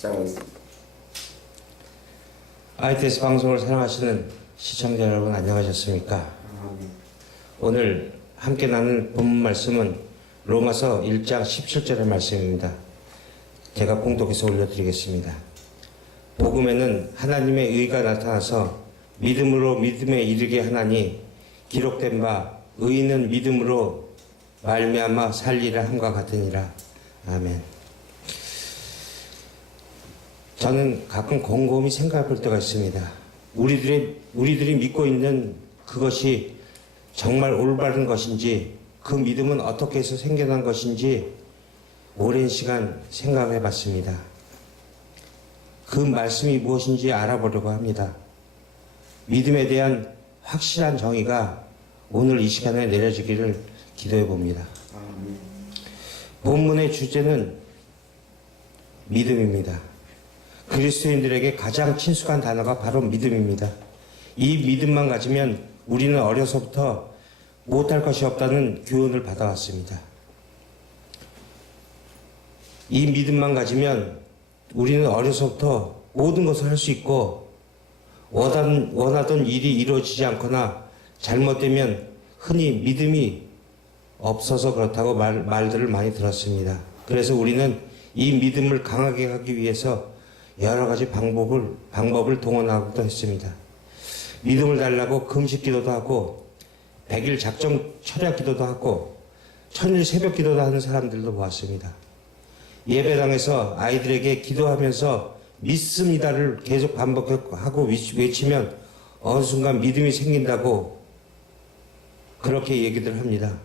시작하겠습니다. ITS 방송을 사랑하시는 시청자 여러분 안녕하셨습니까? 오늘 함께 나눌 본문 말씀은 로마서 1장 17절의 말씀입니다. 제가 봉독해서 올려드리겠습니다. 복음에는 하나님의 의가 나타나서 믿음으로 믿음에 이르게 하나니 기록된 바 의인은 믿음으로 말미암아 살리라 함과 같으니라. 아멘. 저는 가끔 곰곰이 생각해 볼 때가 있습니다. 우리들이 믿고 있는 그것이 정말 올바른 것인지, 그 믿음은 어떻게 해서 생겨난 것인지 오랜 시간 생각해 봤습니다. 그 말씀이 무엇인지 알아보려고 합니다. 믿음에 대한 확실한 정의가 오늘 이 시간에 내려지기를 기도해 봅니다. 본문의 주제는 믿음입니다. 그리스도인들에게 가장 친숙한 단어가 바로 믿음입니다. 이 믿음만 가지면 우리는 어려서부터 못할 것이 없다는 교훈을 받아왔습니다. 이 믿음만 가지면 우리는 어려서부터 모든 것을 할 수 있고 원하던 일이 이루어지지 않거나 잘못되면 흔히 믿음이 없어서 그렇다고 말들을 많이 들었습니다. 그래서 우리는 이 믿음을 강하게 하기 위해서 여러 가지 방법을 동원하기도 했습니다. 믿음을 달라고 금식 기도도 하고 100일 작정 철야 기도도 하고 천일 새벽 기도도 하는 사람들도 보았습니다. 예배당에서 아이들에게 기도하면서 믿습니다를 계속 반복하고 외치면 어느 순간 믿음이 생긴다고 그렇게 얘기들 합니다.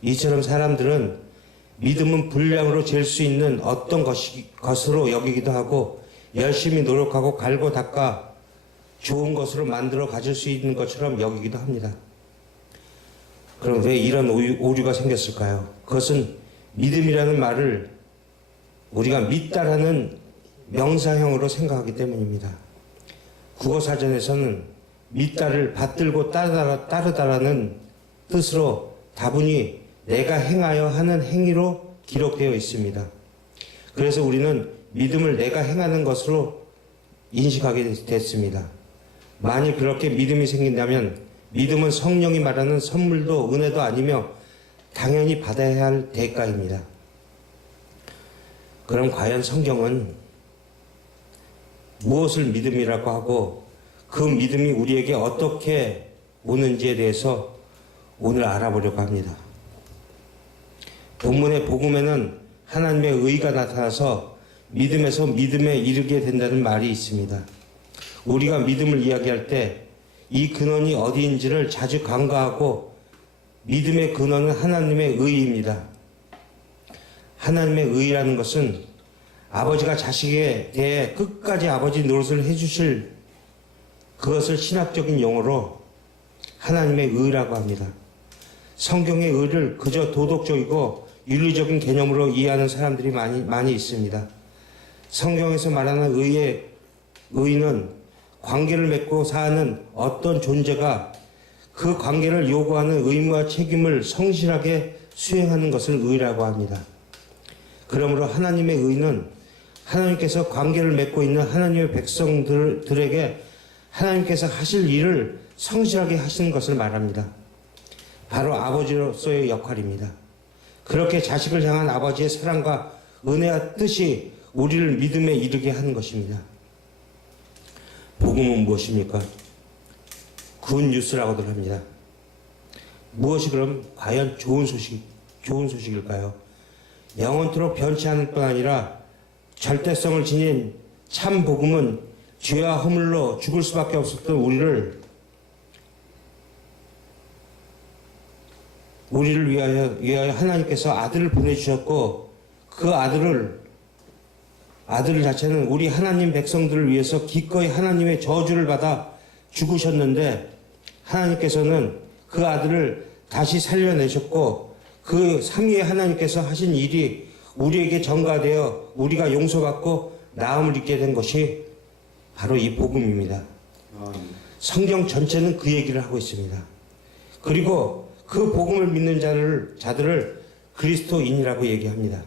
이처럼 사람들은 믿음은 분량으로 잴 수 있는 어떤 것으로 여기기도 하고 열심히 노력하고 갈고 닦아 좋은 것으로 만들어 가질 수 있는 것처럼 여기기도 합니다. 그럼 왜 이런 오류가 생겼을까요? 그것은 믿음이라는 말을 우리가 믿다라는 명사형으로 생각하기 때문입니다. 국어사전에서는 믿다를 받들고 따르다라는 뜻으로 다분히 내가 행하여 하는 행위로 기록되어 있습니다. 그래서 우리는 믿음을 내가 행하는 것으로 인식하게 됐습니다. 만일 그렇게 믿음이 생긴다면 믿음은 성령이 말하는 선물도 은혜도 아니며 당연히 받아야 할 대가입니다. 그럼 과연 성경은 무엇을 믿음이라고 하고 그 믿음이 우리에게 어떻게 오는지에 대해서 오늘 알아보려고 합니다. 본문의 복음에는 하나님의 의가 나타나서 믿음에서 믿음에 이르게 된다는 말이 있습니다. 우리가 믿음을 이야기할 때 이 근원이 어디인지를 자주 간과하고 믿음의 근원은 하나님의 의입니다. 하나님의 의라는 것은 아버지가 자식에 대해 끝까지 아버지 노릇을 해주실 그것을 신학적인 용어로 하나님의 의라고 합니다. 성경의 의를 그저 도덕적이고 윤리적인 개념으로 이해하는 사람들이 많이 있습니다. 성경에서 말하는 의는 관계를 맺고 사는 어떤 존재가 그 관계를 요구하는 의무와 책임을 성실하게 수행하는 것을 의라고 합니다. 그러므로 하나님의 의는 하나님께서 관계를 맺고 있는 하나님의 백성들에게 하나님께서 하실 일을 성실하게 하시는 것을 말합니다. 바로 아버지로서의 역할입니다. 그렇게 자식을 향한 아버지의 사랑과 은혜와 뜻이 우리를 믿음에 이르게 하는 것입니다. 복음은 무엇입니까? 굿뉴스라고들 합니다. 무엇이 그럼 과연 좋은 소식일까요? 영원토록 변치 않을 뿐 아니라 절대성을 지닌 참 복음은 죄와 허물로 죽을 수밖에 없었던 우리를 위하여 하나님께서 아들을 보내주셨고 그 아들 자체는 우리 하나님 백성들을 위해서 기꺼이 하나님의 저주를 받아 죽으셨는데 하나님께서는 그 아들을 다시 살려내셨고 그 삼위의 하나님께서 하신 일이 우리에게 전가되어 우리가 용서받고 나음을 입게 된 것이 바로 이 복음입니다. 성경 전체는 그 얘기를 하고 있습니다. 그리고 그 복음을 믿는 자들을 그리스도인이라고 얘기합니다.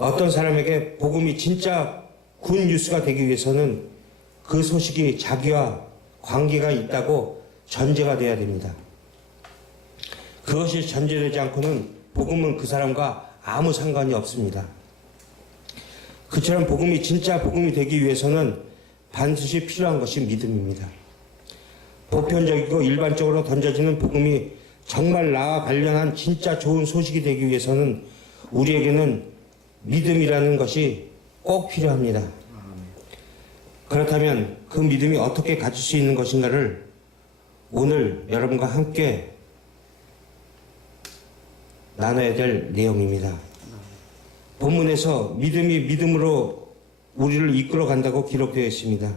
어떤 사람에게 복음이 진짜 굿 뉴스가 되기 위해서는 그 소식이 자기와 관계가 있다고 전제가 돼야 됩니다. 그것이 전제되지 않고는 복음은 그 사람과 아무 상관이 없습니다. 그처럼 복음이 진짜 복음이 되기 위해서는 반드시 필요한 것이 믿음입니다. 보편적이고 일반적으로 던져지는 복음이 정말 나와 관련한 진짜 좋은 소식이 되기 위해서는 우리에게는 믿음이라는 것이 꼭 필요합니다. 그렇다면 그 믿음이 어떻게 가질 수 있는 것인가를 오늘 여러분과 함께 나눠야 될 내용입니다. 본문에서 믿음이 믿음으로 우리를 이끌어 간다고 기록되어 있습니다.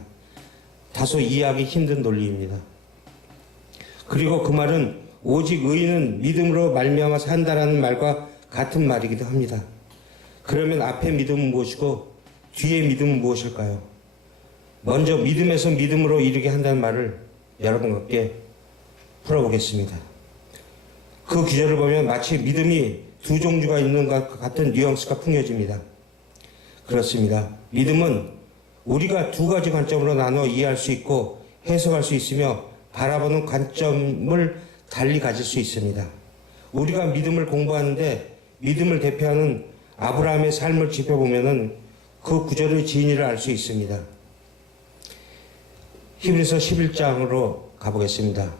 다소 이해하기 힘든 논리입니다. 그리고 그 말은 오직 의인은 믿음으로 말미암아 산다라는 말과 같은 말이기도 합니다. 그러면 앞에 믿음은 무엇이고 뒤에 믿음은 무엇일까요? 먼저 믿음에서 믿음으로 이르게 한다는 말을 여러분과 함께 풀어보겠습니다. 그 구절을 보면 마치 믿음이 두 종류가 있는 것 같은 뉘앙스가 풍겨집니다. 그렇습니다. 믿음은 우리가 두 가지 관점으로 나눠 이해할 수 있고 해석할 수 있으며 바라보는 관점을 달리 가질 수 있습니다. 우리가 믿음을 공부하는데 믿음을 대표하는 아브라함의 삶을 짚어보면 그 구절의 진위를 알 수 있습니다. 히브리서 11장으로 가보겠습니다.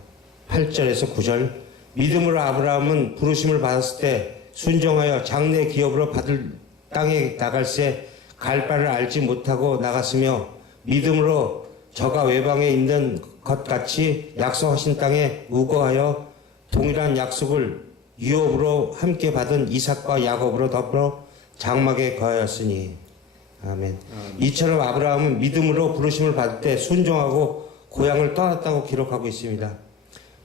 8절에서 9절. 믿음으로 아브라함은 부르심을 받았을 때 순종하여 장래 기업으로 받을 땅에 나갈새 갈 바를 알지 못하고 나갔으며 믿음으로 저가 외방에 있는 것 같이 약속하신 땅에 우거하여 동일한 약속을 유업으로 함께 받은 이삭과 야곱으로 덮어 장막에 거하였으니. 아멘. 이처럼 아브라함은 믿음으로 부르심을 받을 때 순종하고 고향을 떠났다고 기록하고 있습니다.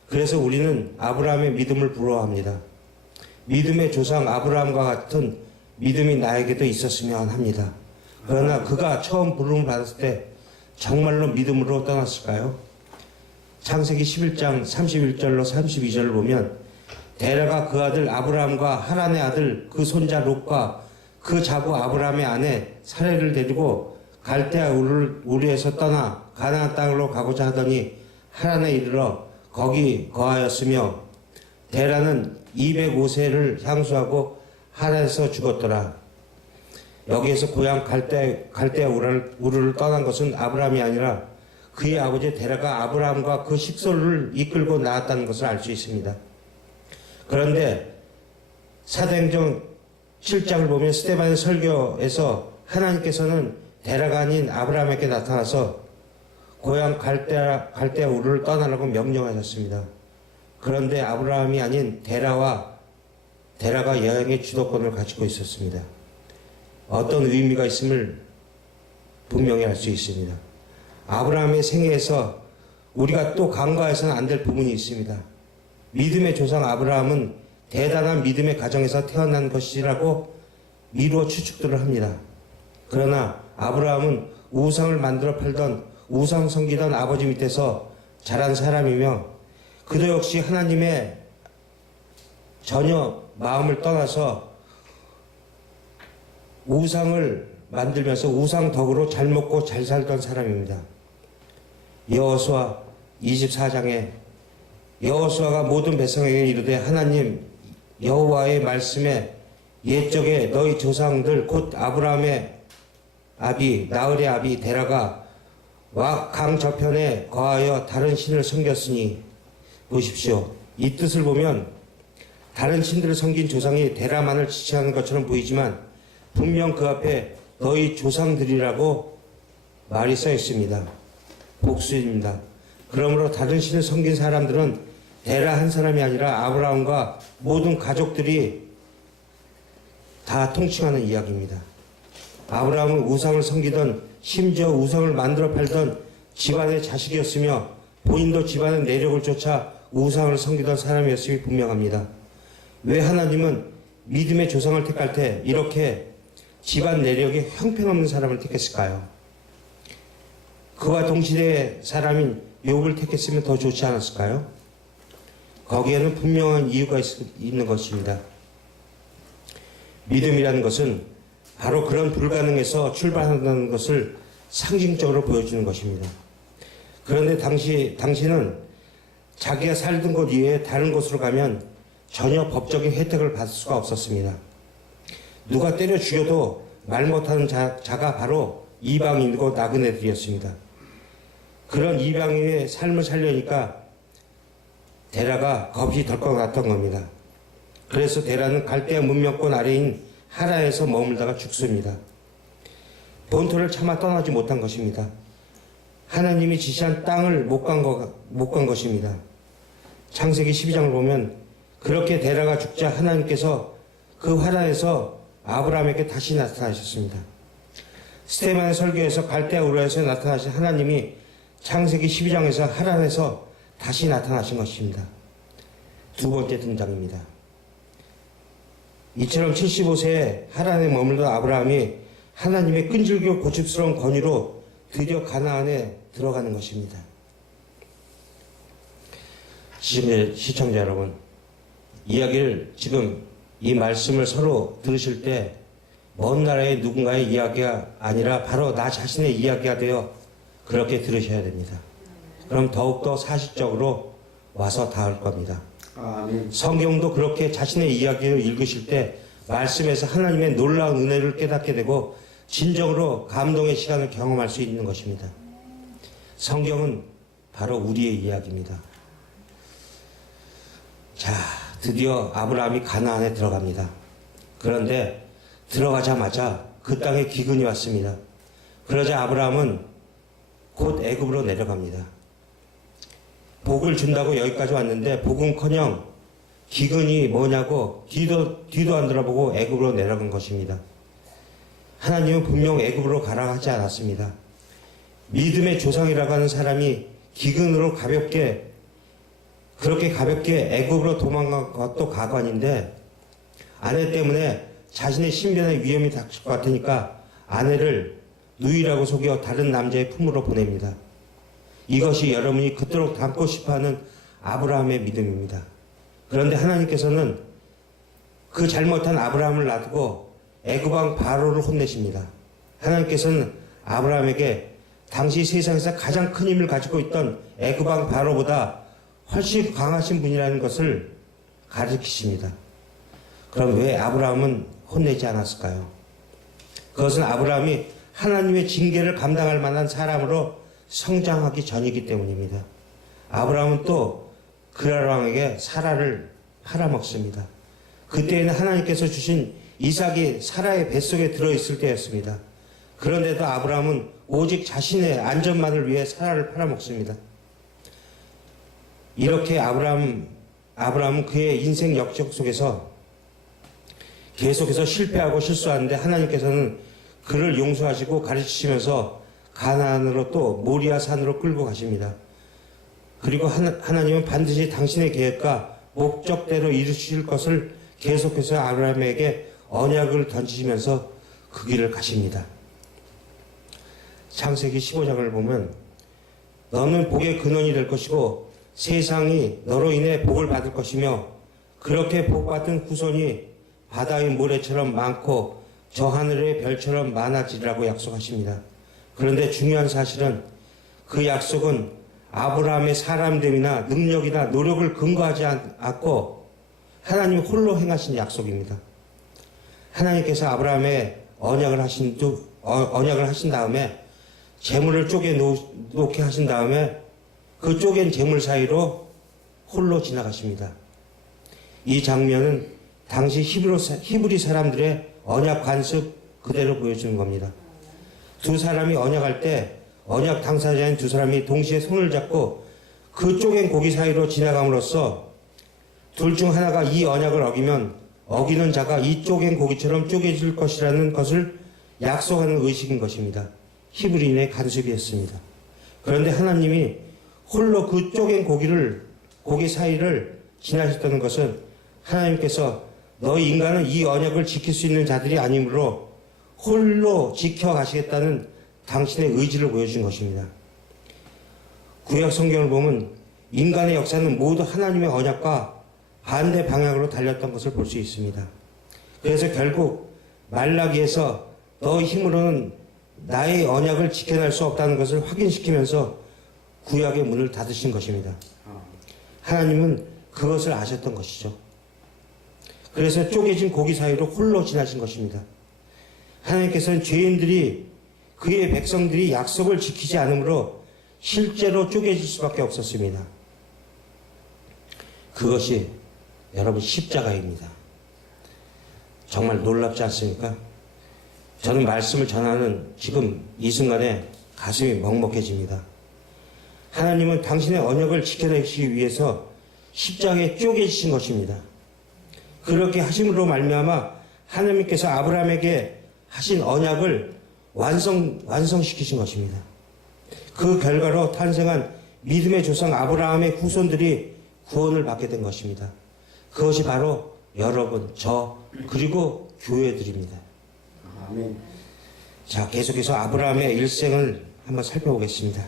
그래서 우리는 아브라함의 믿음을 부러워합니다. 믿음의 조상 아브라함과 같은 믿음이 나에게도 있었으면 합니다. 그러나 그가 처음 부름을 받았을 때 정말로 믿음으로 떠났을까요? 창세기 11장 31절로 32절을 보면 데라가 그 아들 아브라함과 하란의 아들 그 손자 롯과 그 자부 아브라함의 아내 사레를 데리고 갈대아 우르에서 떠나 가나안 땅으로 가고자 하더니 하란에 이르러 거기 거하였으며 데라는 205세를 향수하고 하란에서 죽었더라. 여기에서 고향 갈대아 우르를 떠난 것은 아브라함이 아니라 그의 아버지 데라가 아브라함과 그 식솔을 이끌고 나왔다는 것을 알 수 있습니다. 그런데 사도행전 7장을 보면 스데반의 설교에서 하나님께서는 데라가 아닌 아브라함에게 나타나서 고향 갈대아 우르를 떠나라고 명령하셨습니다. 그런데 아브라함이 아닌 데라가 여행의 주도권을 가지고 있었습니다. 어떤 의미가 있음을 분명히 알 수 있습니다. 아브라함의 생애에서 우리가 또 간과해서는 안 될 부분이 있습니다. 믿음의 조상 아브라함은 대단한 믿음의 가정에서 태어난 것이라고 미루어 추측들을 합니다. 그러나 아브라함은 우상을 만들어 팔던 우상 섬기던 아버지 밑에서 자란 사람이며 그도 역시 하나님의 전혀 마음을 떠나서 우상을 만들면서 우상 덕으로 잘 먹고 잘 살던 사람입니다. 여호수아 24장에 여호수아가 모든 백성에게 이르되 하나님 여호와의 말씀에 옛적에 너희 조상들 곧 아브라함의 아비 나흘의 아비 데라가 강 저편에 거하여 다른 신을 섬겼으니 보십시오. 이 뜻을 보면 다른 신들을 섬긴 조상이 데라만을 지칭하는 것처럼 보이지만 분명 그 앞에 너희 조상들이라고 말이 써 있습니다. 복수입니다. 그러므로 다른 신을 섬긴 사람들은 데라 한 사람이 아니라 아브라함과 모든 가족들이 다 통칭하는 이야기입니다. 아브라함은 우상을 섬기던 심지어 우상을 만들어 팔던 집안의 자식이었으며 본인도 집안의 내력을 쫓아 우상을 섬기던 사람이었음이 분명합니다. 왜 하나님은 믿음의 조상을 택할 때 이렇게 집안 내력이 형편없는 사람을 택했을까요? 그와 동시대의 사람인 욥을 택했으면 더 좋지 않았을까요? 거기에는 분명한 이유가 있는 것입니다. 믿음이라는 것은 바로 그런 불가능에서 출발한다는 것을 상징적으로 보여주는 것입니다. 그런데 당신은 자기가 살던 곳 이외에 다른 곳으로 가면 전혀 법적인 혜택을 받을 수가 없었습니다. 누가 때려 죽여도 말 못하는 자가 바로 이방인이고 나그네들이었습니다. 그런 이방인의 삶을 살려니까 데라가 겁이 덜컥 났던 겁니다. 그래서 데라는 갈대아 문명권 아래인 하란에서 머물다가 죽습니다. 본토를 차마 떠나지 못한 것입니다. 하나님이 지시한 땅을 못 간 것입니다. 창세기 12장을 보면 그렇게 데라가 죽자 하나님께서 그 하란에서 아브라함에게 다시 나타나셨습니다. 스테반의 설교에서 갈대아 우르에서 나타나신 하나님이 창세기 12장에서 하란에서 다시 나타나신 것입니다. 두 번째 등장입니다. 이처럼 75세에 하란에 머물던 아브라함이 하나님의 끈질기고 고집스러운 권위로 드디어 가나안에 들어가는 것입니다. 시청자 여러분, 이야기를 지금 이 말씀을 서로 들으실 때 먼 나라의 누군가의 이야기가 아니라 바로 나 자신의 이야기가 되어 그렇게 들으셔야 됩니다. 그럼 더욱더 사실적으로 와서 닿을 겁니다. 아멘. 성경도 그렇게 자신의 이야기를 읽으실 때 말씀에서 하나님의 놀라운 은혜를 깨닫게 되고 진정으로 감동의 시간을 경험할 수 있는 것입니다. 성경은 바로 우리의 이야기입니다. 자, 드디어 아브라함이 가나안에 들어갑니다. 그런데 들어가자마자 그 땅에 기근이 왔습니다. 그러자 아브라함은 곧 애굽으로 내려갑니다. 복을 준다고 여기까지 왔는데 복은커녕 기근이 뭐냐고 뒤도 안 돌아보고 애굽으로 내려간 것입니다. 하나님은 분명 애굽으로 가라 하지 않았습니다. 믿음의 조상이라고 하는 사람이 기근으로 그렇게 가볍게 애굽으로 도망간 것도 가관인데 아내 때문에 자신의 신변에 위험이 닥칠 것 같으니까 아내를 누이라고 속여 다른 남자의 품으로 보냅니다. 이것이 여러분이 그토록 닮고 싶어하는 아브라함의 믿음입니다. 그런데 하나님께서는 그 잘못한 아브라함을 놔두고 애굽왕 바로를 혼내십니다. 하나님께서는 아브라함에게 당시 세상에서 가장 큰 힘을 가지고 있던 애굽왕 바로보다 훨씬 강하신 분이라는 것을 가르치십니다. 그럼 왜 아브라함은 혼내지 않았을까요? 그것은 아브라함이 하나님의 징계를 감당할 만한 사람으로 성장하기 전이기 때문입니다. 아브라함은 또 그랄 왕에게 사라를 팔아먹습니다. 그때에는 하나님께서 주신 이삭이 사라의 뱃속에 들어있을 때였습니다. 그런데도 아브라함은 오직 자신의 안전만을 위해 사라를 팔아먹습니다. 이렇게 아브라함은 그의 인생 역적 속에서 계속해서 실패하고 실수하는데 하나님께서는 그를 용서하시고 가르치시면서 가나안으로 또 모리아 산으로 끌고 가십니다. 그리고 하나님은 반드시 당신의 계획과 목적대로 이루실 것을 계속해서 아브라함에게 언약을 던지시면서 그 길을 가십니다. 창세기 15장을 보면 너는 복의 근원이 될 것이고 세상이 너로 인해 복을 받을 것이며 그렇게 복받은 후손이 바다의 모래처럼 많고 저 하늘의 별처럼 많아지리라고 약속하십니다. 그런데 중요한 사실은 그 약속은 아브라함의 사람됨이나 능력이나 노력을 근거하지 않고 하나님 홀로 행하신 약속입니다. 하나님께서 아브라함의 언약을 하신 다음에 재물을 쪼개 놓게 하신 다음에 그 쪼갠 재물 사이로 홀로 지나가십니다. 이 장면은 당시 히브리 사람들의 언약 관습 그대로 보여주는 겁니다. 두 사람이 언약할 때 언약 당사자인 두 사람이 동시에 손을 잡고 그 쪼갠 고기 사이로 지나감으로써 둘 중 하나가 이 언약을 어기면 어기는 자가 이 쪼갠 고기처럼 쪼개질 것이라는 것을 약속하는 의식인 것입니다. 히브리인의 관습이었습니다. 그런데 하나님이 홀로 그 쪼갠 고기 사이를 지나셨다는 것은 하나님께서 너희 인간은 이 언약을 지킬 수 있는 자들이 아니므로 홀로 지켜가시겠다는 당신의 의지를 보여준 것입니다. 구약 성경을 보면 인간의 역사는 모두 하나님의 언약과 반대 방향으로 달렸던 것을 볼 수 있습니다. 그래서 결국 말라기에서 너 힘으로는 나의 언약을 지켜낼 수 없다는 것을 확인시키면서 구약의 문을 닫으신 것입니다. 하나님은 그것을 아셨던 것이죠. 그래서 쪼개진 고기 사이로 홀로 지나신 것입니다. 하나님께서는 죄인들이 그의 백성들이 약속을 지키지 않으므로 실제로 쪼개질 수밖에 없었습니다. 그것이 여러분 십자가입니다. 정말 놀랍지 않습니까? 저는 말씀을 전하는 지금 이 순간에 가슴이 먹먹해집니다. 하나님은 당신의 언약을 지켜내시기 위해서 십자가에 쪼개지신 것입니다. 그렇게 하심으로 말미암아 하나님께서 아브라함에게 하신 언약을 완성시키신 것입니다. 그 결과로 탄생한 믿음의 조상 아브라함의 후손들이 구원을 받게 된 것입니다. 그것이 바로 여러분, 저, 그리고 교회들입니다. 아멘. 자, 계속해서 아브라함의 일생을 한번 살펴보겠습니다.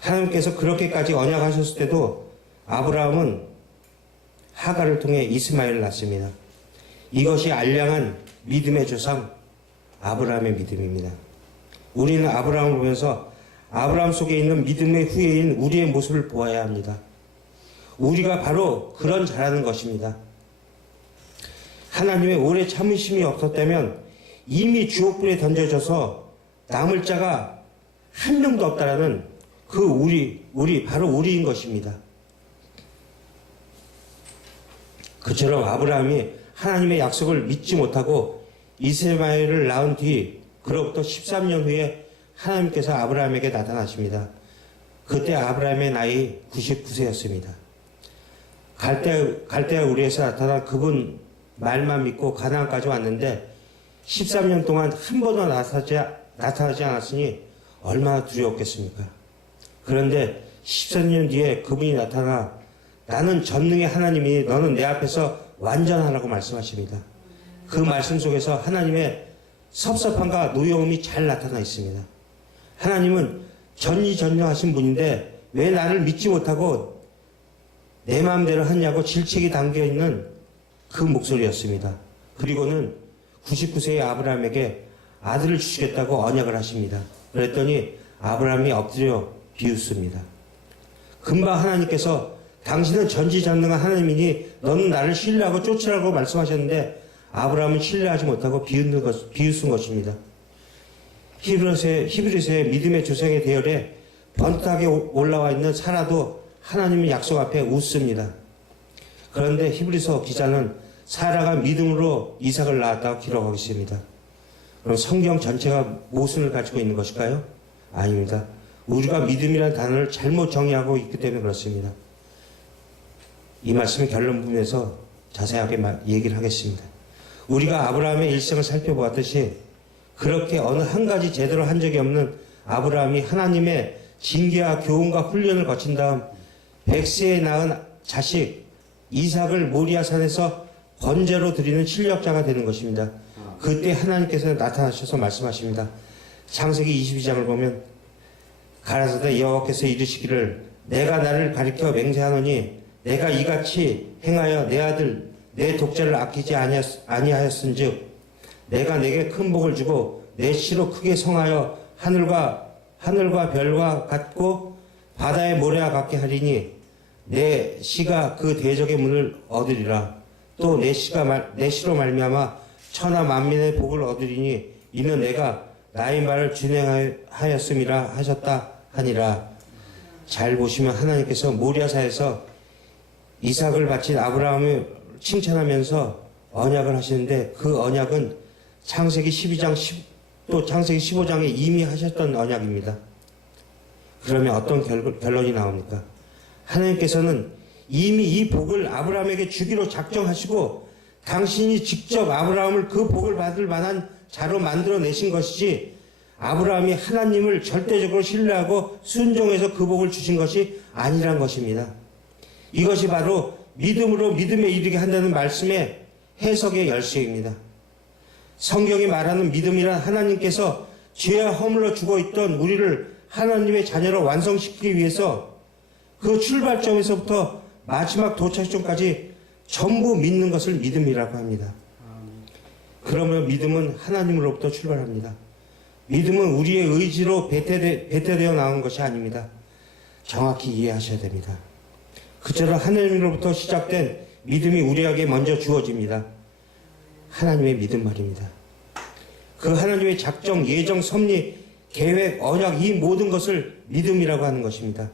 하나님께서 그렇게까지 언약하셨을 때도 아브라함은 하갈을 통해 이스마엘을 낳습니다. 이것이 알량한 믿음의 조상 아브라함의 믿음입니다. 우리는 아브라함을 보면서 아브라함 속에 있는 믿음의 후예인 우리의 모습을 보아야 합니다. 우리가 바로 그런 자라는 것입니다. 하나님의 오래 참으심이 없었다면 이미 주옥불에 던져져서 남을 자가 한 명도 없다라는 그 우리 바로 우리인 것입니다. 그처럼 아브라함이 하나님의 약속을 믿지 못하고 이스마엘을 낳은 뒤 그로부터 13년 후에 하나님께서 아브라함에게 나타나십니다. 그때 아브라함의 나이 99세였습니다. 갈대아 우리에서 나타난 그분 말만 믿고 가나안까지 왔는데 13년 동안 한 번도 나타나지 않았으니 얼마나 두려웠겠습니까? 그런데 13년 뒤에 그분이 나타나 나는 전능의 하나님이니 너는 내 앞에서 완전하라고 말씀하십니다. 그 말씀 속에서 하나님의 섭섭함과 노여움이 잘 나타나 있습니다. 하나님은 전지전능하신 분인데 왜 나를 믿지 못하고 내 마음대로 하냐고 질책이 담겨있는 그 목소리였습니다. 그리고는 99세의 아브라함에게 아들을 주시겠다고 언약을 하십니다. 그랬더니 아브라함이 엎드려 비웃습니다. 금방 하나님께서 당신은 전지전능한 하나님이니 너는 나를 신뢰하고 쫓으라고 말씀하셨는데 아브라함은 신뢰하지 못하고 비웃은 것입니다. 히브리서의 믿음의 조상의 대열에 번듯하게 올라와 있는 사라도 하나님의 약속 앞에 웃습니다. 그런데 히브리서 기자는 사라가 믿음으로 이삭을 낳았다고 기록하고 있습니다. 그럼 성경 전체가 모순을 가지고 있는 것일까요? 아닙니다. 우리가 믿음이라는 단어를 잘못 정의하고 있기 때문에 그렇습니다. 이 말씀의 결론 부분에서 자세하게 얘기를 하겠습니다. 우리가 아브라함의 일생을 살펴보았듯이 그렇게 어느 한 가지 제대로 한 적이 없는 아브라함이 하나님의 징계와 교훈과 훈련을 거친 다음 100세에 낳은 자식 이삭을 모리아산에서 번제로 드리는 실력자가 되는 것입니다. 그때 하나님께서 나타나셔서 말씀하십니다. 창세기 22장을 보면 가라사대 여호와께서 이르시기를 내가 나를 가리켜 맹세하노니 내가 이같이 행하여 내 아들 내 독자를 아끼지 아니하였은즉 내가 내게 큰 복을 주고 내 씨로 크게 성하여 하늘과 별과 같고 바다의 모래와 같게 하리니 내 씨가 그 대적의 문을 얻으리라. 또 내 씨로 말미암아 천하 만민의 복을 얻으리니 이는 내가 나의 말을 준행하였음이라 하셨다 하니라. 잘 보시면 하나님께서 모리아산에서 이삭을 바친 아브라함을 칭찬하면서 언약을 하시는데 그 언약은 창세기 12장 또 창세기 15장에 이미 하셨던 언약입니다. 그러면 어떤 결론이 나옵니까? 하나님께서는 이미 이 복을 아브라함에게 주기로 작정하시고 당신이 직접 아브라함을 그 복을 받을 만한 자로 만들어내신 것이지 아브라함이 하나님을 절대적으로 신뢰하고 순종해서 그 복을 주신 것이 아니란 것입니다. 이것이 바로 믿음으로 믿음에 이르게 한다는 말씀의 해석의 열쇠입니다. 성경이 말하는 믿음이란 하나님께서 죄와 허물로 죽어있던 우리를 하나님의 자녀로 완성시키기 위해서 그 출발점에서부터 마지막 도착점까지 전부 믿는 것을 믿음이라고 합니다. 그러면 믿음은 하나님으로부터 출발합니다. 믿음은 우리의 의지로 배태되어 나온 것이 아닙니다. 정확히 이해하셔야 됩니다. 그처럼 하나님으로부터 시작된 믿음이 우리에게 먼저 주어집니다. 하나님의 믿음 말입니다. 그 하나님의 작정, 예정, 섭리, 계획, 언약 이 모든 것을 믿음이라고 하는 것입니다.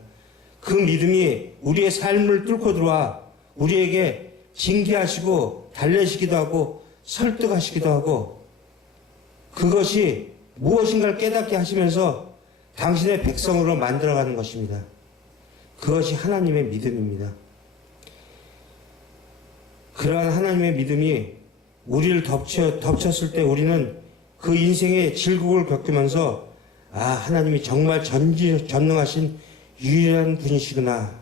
그 믿음이 우리의 삶을 뚫고 들어와 우리에게 징계하시고 달래시기도 하고 설득하시기도 하고 그것이 무엇인가를 깨닫게 하시면서 당신의 백성으로 만들어가는 것입니다. 그것이 하나님의 믿음입니다. 그러한 하나님의 믿음이 우리를 덮쳤을 때 우리는 그 인생의 질곡을 겪으면서 하나님이 정말 전능하신 유일한 분이시구나.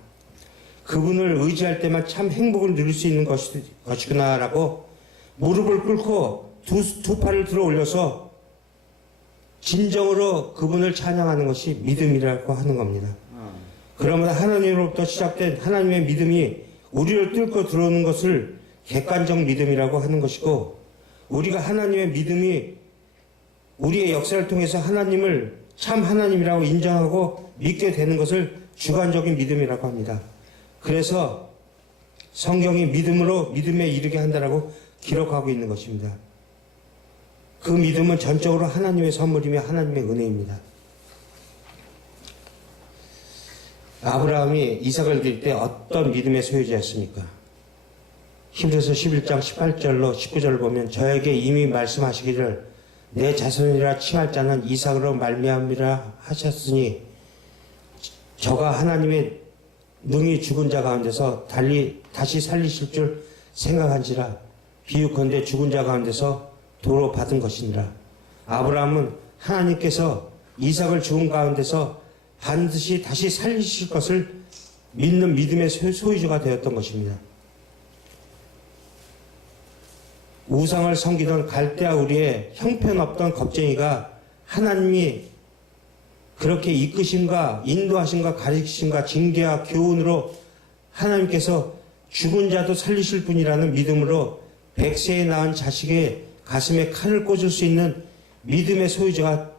그분을 의지할 때만 참 행복을 누릴 수 있는 것이구나 라고 무릎을 꿇고 두 팔을 들어 올려서 진정으로 그분을 찬양하는 것이 믿음이라고 하는 겁니다. 그러면 하나님으로부터 시작된 하나님의 믿음이 우리를 뚫고 들어오는 것을 객관적 믿음이라고 하는 것이고 우리가 하나님의 믿음이 우리의 역사를 통해서 하나님을 참 하나님이라고 인정하고 믿게 되는 것을 주관적인 믿음이라고 합니다. 그래서 성경이 믿음으로 믿음에 이르게 한다라고 기록하고 있는 것입니다. 그 믿음은 전적으로 하나님의 선물이며 하나님의 은혜입니다. 아브라함이 이삭을 드릴 때 어떤 믿음의 소유자였습니까? 히브리서 11장 18절로 19절을 보면 저에게 이미 말씀하시기를 내 자손이라 칭할 자는 이삭으로 말미암이라 하셨으니 저가 하나님의 능히 죽은 자 가운데서 다시 살리실 줄 생각한지라 비유컨대 죽은 자 가운데서 도로 받은 것이니라. 아브라함은 하나님께서 이삭을 죽은 가운데서 반드시 다시 살리실 것을 믿는 믿음의 소유주가 되었던 것입니다. 우상을 섬기던 갈대아 우리의 형편없던 겁쟁이가 하나님이 그렇게 이끄심과 인도하심과 가르치심과 징계와 교훈으로 하나님께서 죽은 자도 살리실 분이라는 믿음으로 100세에 낳은 자식의 가슴에 칼을 꽂을 수 있는 믿음의 소유자가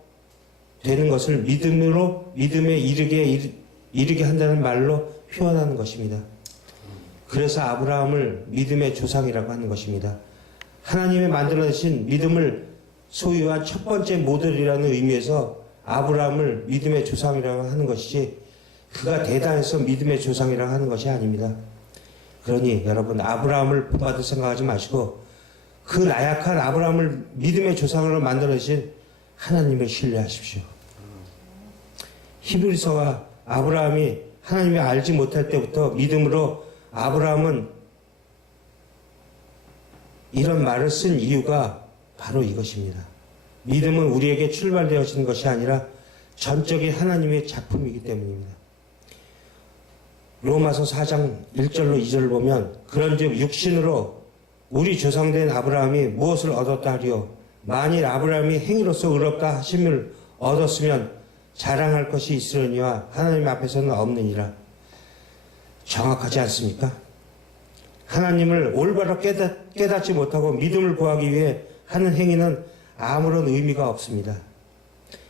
되는 것을 믿음으로 믿음에 이르게 한다는 말로 표현하는 것입니다. 그래서 아브라함을 믿음의 조상이라고 하는 것입니다. 하나님이 만들어내신 믿음을 소유한 첫 번째 모델이라는 의미에서 아브라함을 믿음의 조상이라고 하는 것이지 그가 대단해서 믿음의 조상이라고 하는 것이 아닙니다. 그러니 여러분 아브라함을 본받을 생각하지 마시고 그 나약한 아브라함을 믿음의 조상으로 만들어내신 하나님을 신뢰하십시오. 히브리서와 아브라함이 하나님을 알지 못할 때부터 믿음으로 아브라함은 이런 말을 쓴 이유가 바로 이것입니다. 믿음은 우리에게 출발되어진 것이 아니라 전적인 하나님의 작품이기 때문입니다. 로마서 4장 1절로 2절을 보면 그런즉 육신으로 우리 조상된 아브라함이 무엇을 얻었다 하리요 만일 아브라함이 행위로서 의롭다 하심을 얻었으면 자랑할 것이 있으려니와 하나님 앞에서는 없느니라. 정확하지 않습니까? 하나님을 올바로 깨닫지 못하고 믿음을 구하기 위해 하는 행위는 아무런 의미가 없습니다.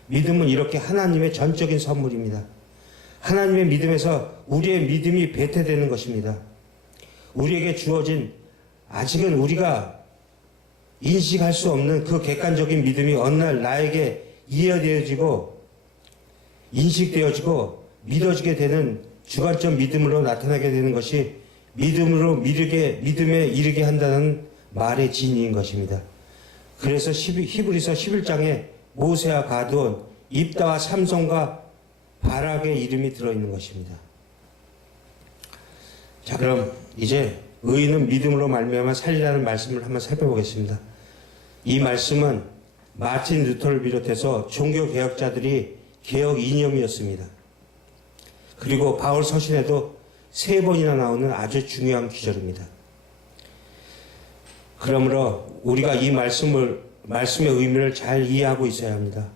믿음은 이렇게 하나님의 전적인 선물입니다. 하나님의 믿음에서 우리의 믿음이 배태되는 것입니다. 우리에게 주어진 아직은 우리가 인식할 수 없는 그 객관적인 믿음이 어느 날 나에게 이해되어지고 인식되어지고 믿어지게 되는 주관적 믿음으로 나타나게 되는 것이 믿음에 이르게 한다는 말의 진리인 것입니다. 그래서 히브리서 11장에 모세와 가드온, 입다와 삼손과 바락의 이름이 들어있는 것입니다. 자, 그럼 이제 의인은 믿음으로 말미암아 살리라는 말씀을 한번 살펴보겠습니다. 이 말씀은 마틴 루터를 비롯해서 종교개혁자들이 개혁 이념이었습니다. 그리고 바울 서신에도 3번이나 나오는 아주 중요한 구절입니다. 그러므로 우리가 이 말씀의 의미를 잘 이해하고 있어야 합니다.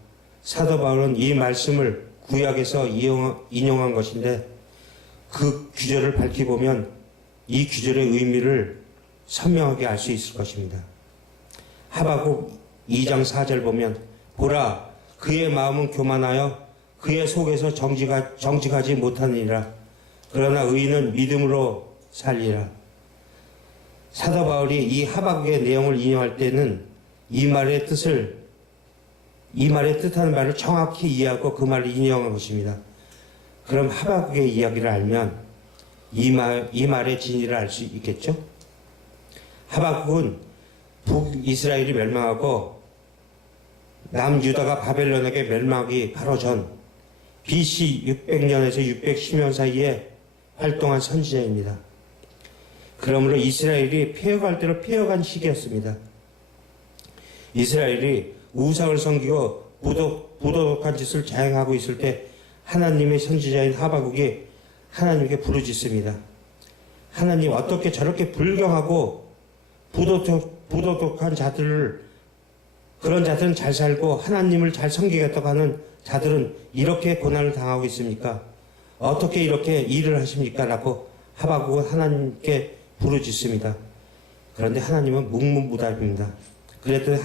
사도 바울은 이 말씀을 구약에서 인용한 것인데 그 구절을 밝히보면 이 구절의 의미를 선명하게 알 수 있을 것입니다. 하박국 2장 4절 보면 보라 그의 마음은 교만하여 그의 속에서 정직하지 못하느니라. 그러나 의인은 믿음으로 살리라. 사도 바울이 이 하박국의 내용을 인용할 때는 이 말의 뜻하는 말을 정확히 이해하고 그 말을 인용한 것입니다. 그럼 하박국의 이야기를 알면 이 말의 진리를 알 수 있겠죠? 하박국은 북이스라엘이 멸망하고 남유다가 바벨론에게 멸망하기 바로 전 BC 600년에서 610년 사이에 활동한 선지자입니다. 그러므로 이스라엘이 폐허갈 대로 폐허간 시기였습니다. 이스라엘이 우상을 섬기고 부도덕한 짓을 자행하고 있을 때 하나님의 선지자인 하박국이 하나님께 부르짖습니다. 하나님 어떻게 저렇게 불경하고 부도덕한 자들을 그런 자들은 잘 살고 하나님을 잘 섬기겠다고 하는 자들은 이렇게 고난을 당하고 있습니까? 어떻게 이렇게 일을 하십니까? 라고 하박국은 하나님께 부르짖습니다. 그런데 하나님은 묵묵부답입니다. 그랬더니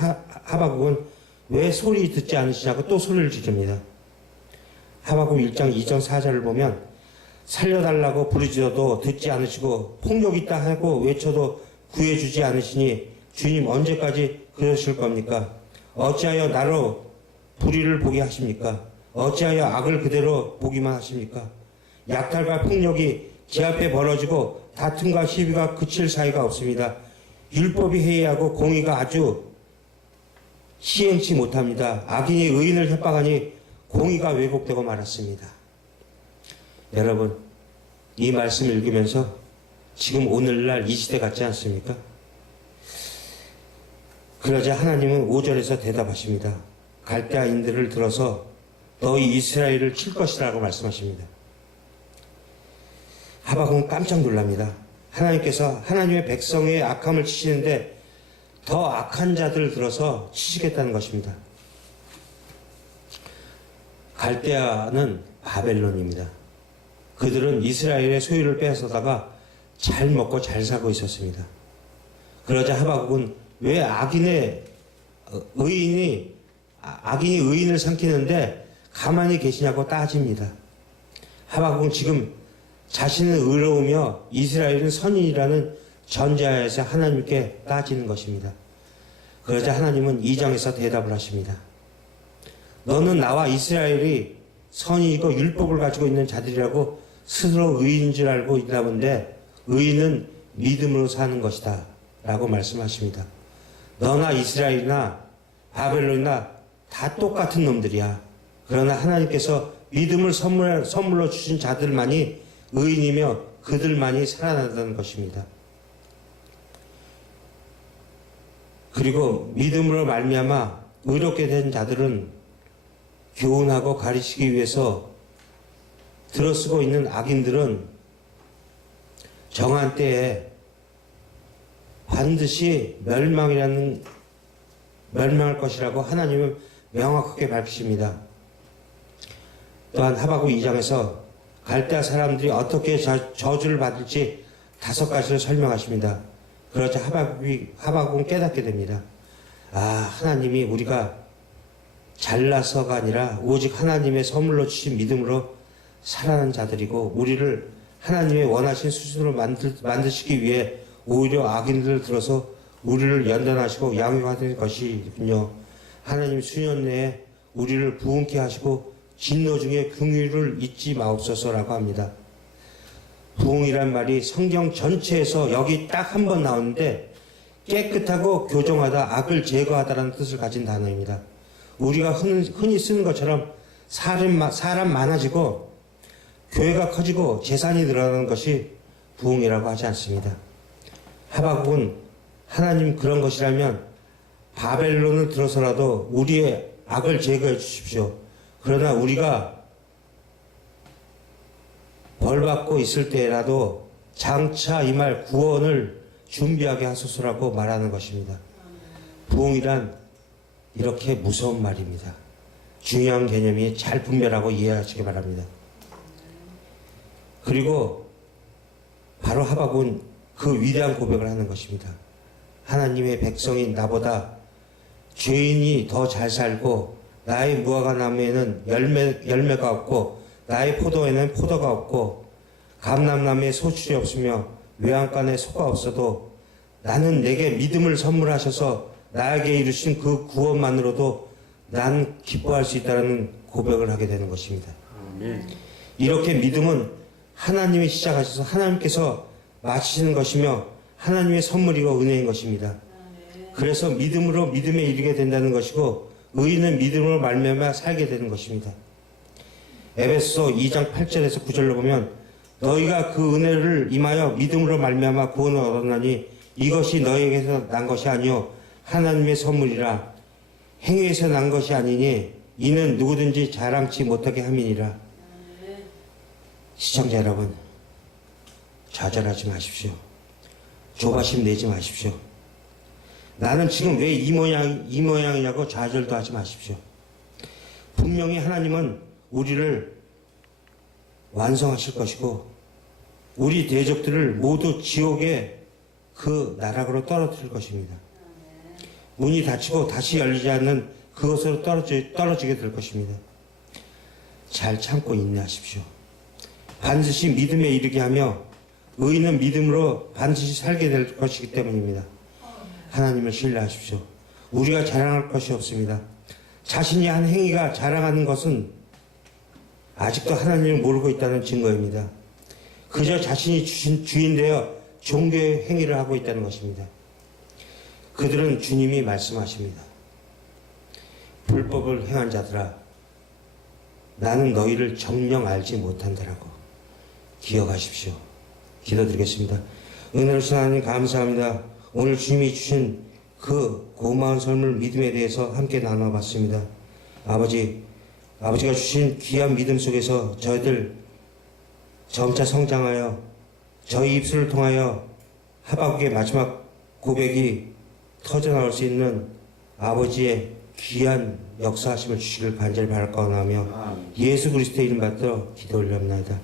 하박국은 왜 소리 듣지 않으시냐고 또 소리를 지릅니다. 하박국 1장 2절 4절을 보면 살려달라고 부르짖어도 듣지 않으시고 폭력 있다 하고 외쳐도 구해주지 않으시니 주님 언제까지 그러실 겁니까? 어찌하여 나로 불의를 보게 하십니까? 어찌하여 악을 그대로 보기만 하십니까? 약탈과 폭력이 제 앞에 벌어지고 다툼과 시비가 그칠 사이가 없습니다. 율법이 해이하고 공의가 아주 시행치 못합니다. 악인이 의인을 협박하니 공의가 왜곡되고 말았습니다. 여러분, 이 말씀을 읽으면서 지금 오늘날 이 시대 같지 않습니까? 그러자 하나님은 5절에서 대답하십니다. 갈대아인들을 들어서 너희 이스라엘을 칠 것이라고 말씀하십니다. 하박국은 깜짝 놀랍니다. 하나님께서 하나님의 백성의 악함을 치시는데 더 악한 자들을 들어서 치시겠다는 것입니다. 갈대아는 바벨론입니다. 그들은 이스라엘의 소유를 빼앗아다가 잘 먹고 잘 살고 있었습니다. 그러자 하박국은 왜 악인이 의인을 삼키는데 가만히 계시냐고 따집니다. 하박국은 지금 자신은 의로우며 이스라엘은 선인이라는 전제하에서 하나님께 따지는 것입니다. 그러자 하나님은 2장에서 대답을 하십니다. 너는 나와 이스라엘이 선이고 율법을 가지고 있는 자들이라고 스스로 의인인 줄 알고 있나 본데 의인은 믿음으로 사는 것이다 라고 말씀하십니다. 너나 이스라엘이나 바벨론이나 다 똑같은 놈들이야. 그러나 하나님께서 믿음을 선물로 주신 자들만이 의인이며 그들만이 살아난다는 것입니다. 그리고 믿음으로 말미암아 의롭게 된 자들은 교훈하고 가르치기 위해서 들어쓰고 있는 악인들은 정한 때에 반드시 멸망할 것이라고 하나님은 명확하게 밝히십니다. 또한 하박국 2장에서 갈대아 사람들이 어떻게 저주를 받을지 5가지를 설명하십니다. 그러자 하박국은 깨닫게 됩니다. 하나님이 우리가 잘나서가 아니라 오직 하나님의 선물로 주신 믿음으로 살아난 자들이고 우리를 하나님의 원하신 수준으로 만드시기 위해 오히려 악인들을 들어서 우리를 연단하시고 양육하는 것이군요. 하나님 수년 내에 우리를 부흥케 하시고 진노 중에 긍휼을 잊지 마옵소서라고 합니다. 부흥이란 말이 성경 전체에서 여기 딱 한 번 나오는데 깨끗하고 교정하다, 악을 제거하다라는 뜻을 가진 단어입니다. 우리가 흔히 쓰는 것처럼 사람 많아지고 교회가 커지고 재산이 늘어나는 것이 부흥이라고 하지 않습니다. 하박국은 하나님 그런 것이라면 바벨론을 들어서라도 우리의 악을 제거해 주십시오. 그러나 우리가 벌받고 있을 때라도 장차 이 말 구원을 준비하게 하소서라고 말하는 것입니다. 부흥이란 이렇게 무서운 말입니다. 중요한 개념이 잘 분별하고 이해하시기 바랍니다. 그리고 바로 하박국은 그 위대한 고백을 하는 것입니다. 하나님의 백성인 나보다 죄인이 더 잘 살고 나의 무화과 나무에는 열매가 없고 나의 포도에는 포도가 없고 감람나무에 소출이 없으며 외양간에 소가 없어도 나는 내게 믿음을 선물하셔서 나에게 이루신 그 구원만으로도 난 기뻐할 수 있다는 고백을 하게 되는 것입니다. 이렇게 믿음은 하나님이 시작하셔서 하나님께서 마치시는 것이며 하나님의 선물이고 은혜인 것입니다. 그래서 믿음으로 믿음에 이르게 된다는 것이고 의인은 믿음으로 말미암아 살게 되는 것입니다. 에베소 2장 8절에서 9절로 보면 너희가 그 은혜를 임하여 믿음으로 말미암아 구원을 얻었나니 이것이 너희에게서 난 것이 아니요 하나님의 선물이라 행위에서 난 것이 아니니 이는 누구든지 자랑치 못하게 함이니라. 시청자 여러분, 좌절하지 마십시오. 조바심 내지 마십시오. 나는 지금 왜 이 모양이냐고 좌절도 하지 마십시오. 분명히 하나님은 우리를 완성하실 것이고 우리 대적들을 모두 지옥의 그 나락으로 떨어뜨릴 것입니다. 문이 닫히고 다시 열리지 않는 그것으로 떨어지게 될 것입니다. 잘 참고 인내하십시오. 반드시 믿음에 이르게 하며 의인은 믿음으로 반드시 살게 될 것이기 때문입니다. 하나님을 신뢰하십시오. 우리가 자랑할 것이 없습니다. 자신이 한 행위가 자랑하는 것은 아직도 하나님을 모르고 있다는 증거입니다. 그저 자신이 주인 되어 종교의 행위를 하고 있다는 것입니다. 그들은 주님이 말씀하십니다. 불법을 행한 자들아, 나는 너희를 정녕 알지 못한다라고 기억하십시오. 기도드리겠습니다. 은혜로우신 하나님 감사합니다. 오늘 주님이 주신 그 고마운 선물 믿음에 대해서 함께 나눠봤습니다. 아버지가 주신 귀한 믿음 속에서 저희들 점차 성장하여 저희 입술을 통하여 하박국의 마지막 고백이 터져나올 수 있는 아버지의 귀한 역사하심을 주시길 간절히 바랄까오나며 예수 그리스도의 이름 받들어 기도 올려옵나이다.